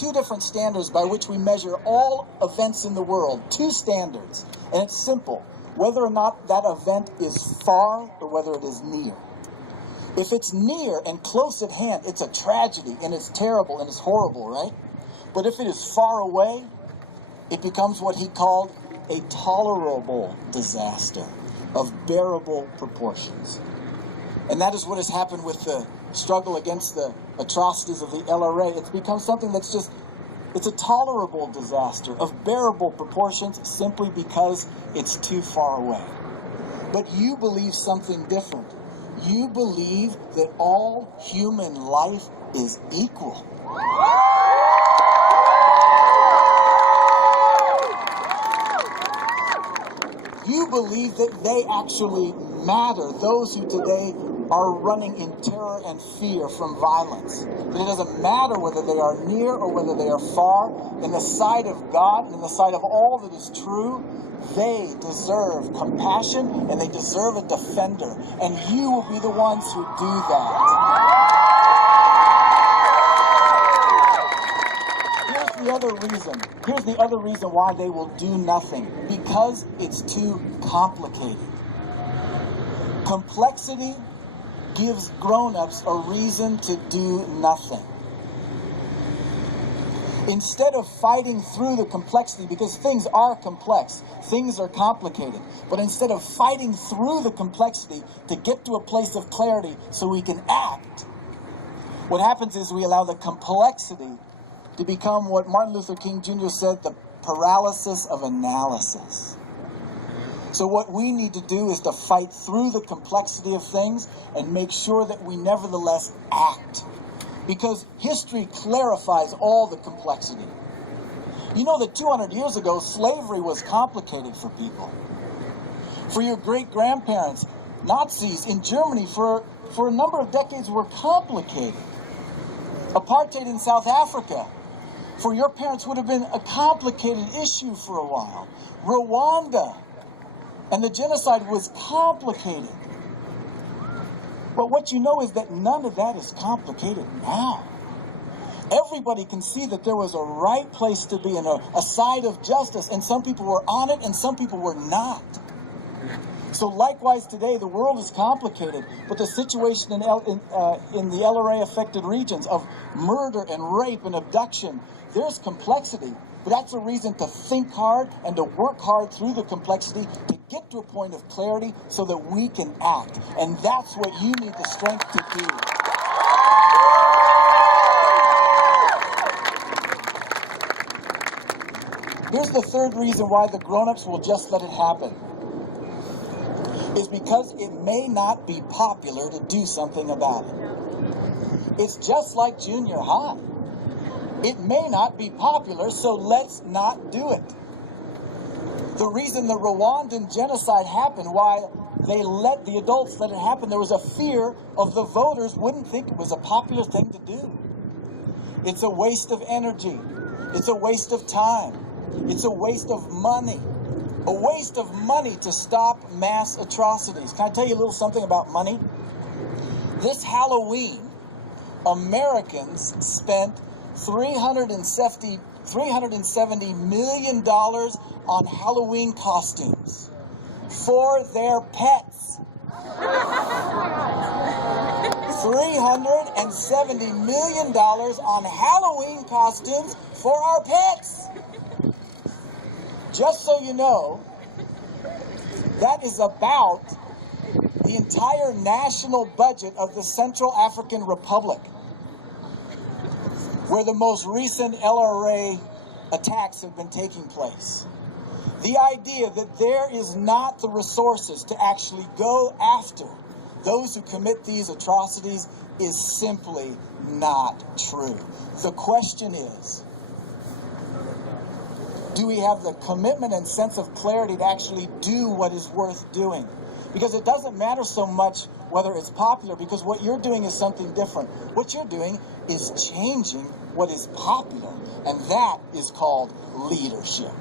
two different standards by which we measure all events in the world. Two standards. And it's simple. Whether or not that event is far or whether it is near. If it's near and close at hand, it's a tragedy and it's terrible and it's horrible, right? But if it is far away, it becomes what he called a tolerable disaster of bearable proportions. And that is what has happened with the struggle against the atrocities of the LRA. It's become something that's just, it's a tolerable disaster of bearable proportions simply because it's too far away. But you believe something different. You believe that all human life is equal. You believe that they actually matter, those who today are running in terror and fear from violence. That it doesn't matter whether they are near or whether they are far. In the sight of God and in the sight of all that is true, they deserve compassion and they deserve a defender. And you will be the ones who do that. Here's the other reason why they will do nothing. Because it's too complicated. Complexity gives grown-ups a reason to do nothing. Instead of fighting through the complexity, because things are complex, things are complicated, but instead of fighting through the complexity to get to a place of clarity so we can act, what happens is we allow the complexity to become what Martin Luther King Jr. said, the paralysis of analysis. So what we need to do is to fight through the complexity of things and make sure that we nevertheless act. Because history clarifies all the complexity. You know that 200 years ago, slavery was complicated for people. For your great-grandparents, Nazis in Germany for a number of decades were complicated. Apartheid in South Africa, for your parents, would have been a complicated issue for a while. Rwanda and the genocide was complicated. But what you know is that none of that is complicated now. Everybody can see that there was a right place to be and a side of justice, and some people were on it and some people were not. So likewise today, the world is complicated, but the situation in the LRA-affected regions of murder and rape and abduction, there's complexity. But that's a reason to think hard and to work hard through the complexity to get to a point of clarity so that we can act. And that's what you need the strength to do. Here's the third reason why the grown-ups will just let it happen. Is because it may not be popular to do something about it. It's just like junior high. It may not be popular, so let's not do it. The reason the Rwandan genocide happened, why they let the adults let it happen, there was a fear of the voters wouldn't think it was a popular thing to do. It's a waste of energy. It's a waste of time. It's a waste of money. A waste of money to stop mass atrocities. Can I tell you a little something about money? This Halloween, Americans spent $370 million on Halloween costumes for their pets. $370 million on Halloween costumes for our pets. Just so you know, that is about the entire national budget of the Central African Republic, where the most recent LRA attacks have been taking place. The idea that there is not the resources to actually go after those who commit these atrocities is simply not true. The question is, do we have the commitment and sense of clarity to actually do what is worth doing? Because it doesn't matter so much whether it's popular, because what you're doing is something different. What you're doing is changing what is popular, and that is called leadership.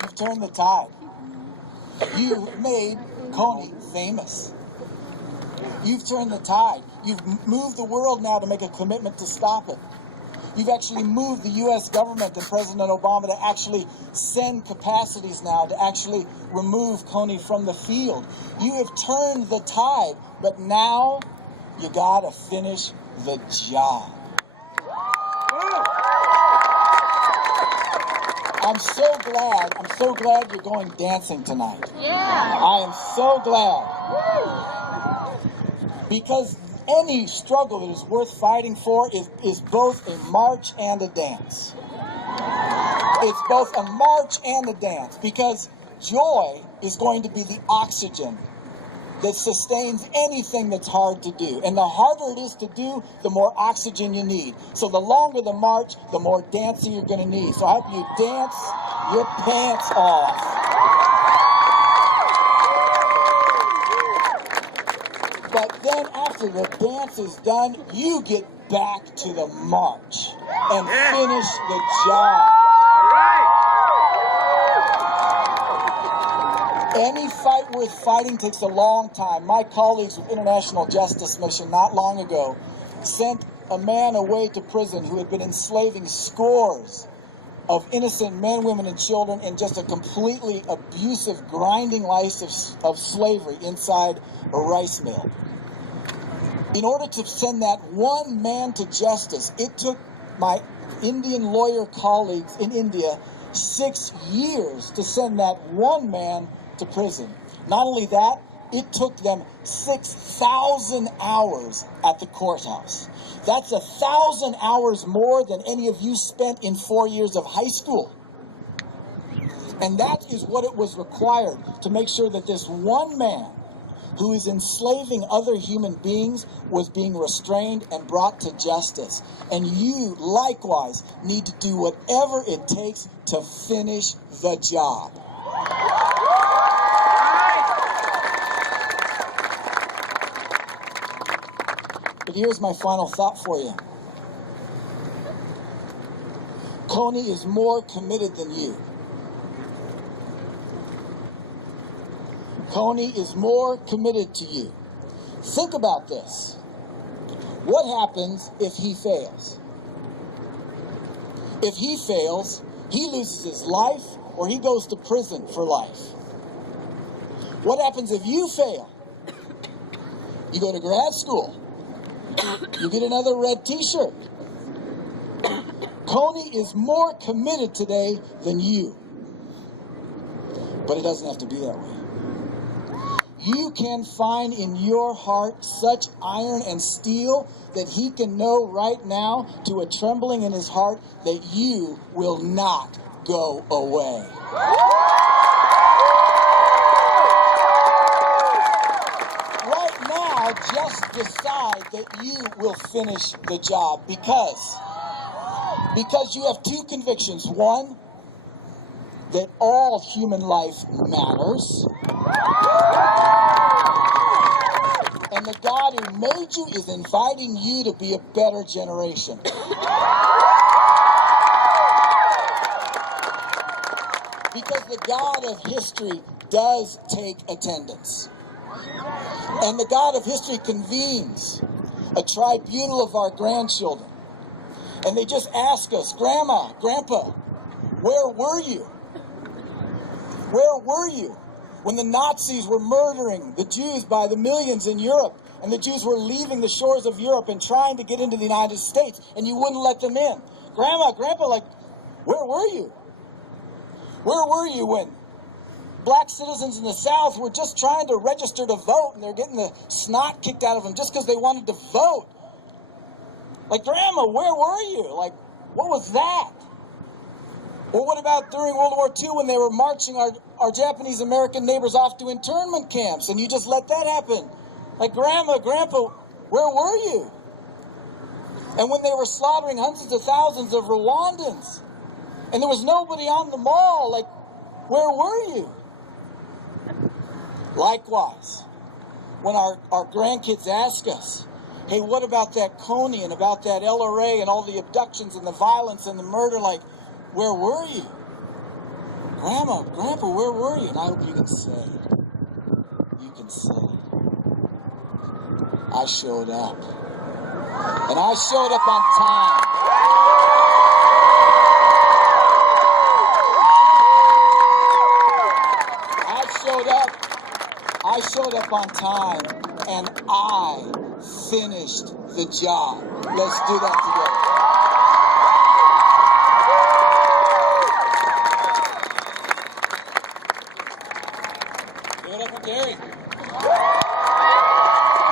You've turned the tide. You've made Coney famous. You've turned the tide. You've moved the world now to make a commitment to stop it. You've actually moved the U.S. government and President Obama to actually send capacities now to actually remove Kony from the field. You have turned the tide, but now you gotta finish the job. I'm so glad you're going dancing tonight. Yeah. I am so glad. Because any struggle that is worth fighting for is both a march and a dance. It's both a march and a dance, because joy is going to be the oxygen that sustains anything that's hard to do. And the harder it is to do, the more oxygen you need. So the longer the march, the more dancing you're going to need. So I hope you dance your pants off. But then after the dance is done, you get back to the march and finish the job. Any fight worth fighting takes a long time. My colleagues with International Justice Mission not long ago sent a man away to prison who had been enslaving scores of innocent men, women, and children in just a completely abusive, grinding life of slavery inside a rice mill. In order to send that one man to justice, it took my Indian lawyer colleagues in India 6 years to send that one man to prison. Not only that, it took them 6,000 hours at the courthouse. That's 1,000 hours more than any of you spent in 4 years of high school. And that is what it was required to make sure that this one man who is enslaving other human beings was being restrained and brought to justice. And you, likewise, need to do whatever it takes to finish the job. But here's my final thought for you. Kony is more committed than you. Kony is more committed to you. Think about this. What happens if he fails? If he fails, he loses his life or he goes to prison for life. What happens if you fail? You go to grad school. You get another red t-shirt. Kony is more committed today than you. But it doesn't have to be that way. You can find in your heart such iron and steel that he can know right now, to a trembling in his heart, that you will not go away. Right now, just decide that you will finish the job, because you have two convictions. One, that all human life matters. And the God who made you is inviting you to be a better generation. Because the God of history does take attendance. And the God of history convenes a tribunal of our grandchildren. And they just ask us, Grandma, Grandpa, where were you? Where were you when the Nazis were murdering the Jews by the millions in Europe, and the Jews were leaving the shores of Europe and trying to get into the United States, and you wouldn't let them in? Grandma, Grandpa, like, where were you? Where were you when black citizens in the South were just trying to register to vote, and they're getting the snot kicked out of them just because they wanted to vote? Like, Grandma, where were you? Like, what was that? Or what about during World War II when they were marching our Japanese American neighbors off to internment camps, and you just let that happen? Like, Grandma, Grandpa, where were you? And when they were slaughtering hundreds of thousands of Rwandans, and there was nobody on the mall, like, where were you? Likewise, when our grandkids ask us, hey, what about that Kony and about that LRA and all the abductions and the violence and the murder, like, where were you? Grandma, Grandpa, where were you? And I hope you can say, I showed up. And I showed up on time. I showed up on time, and I finished the job. Let's do that together.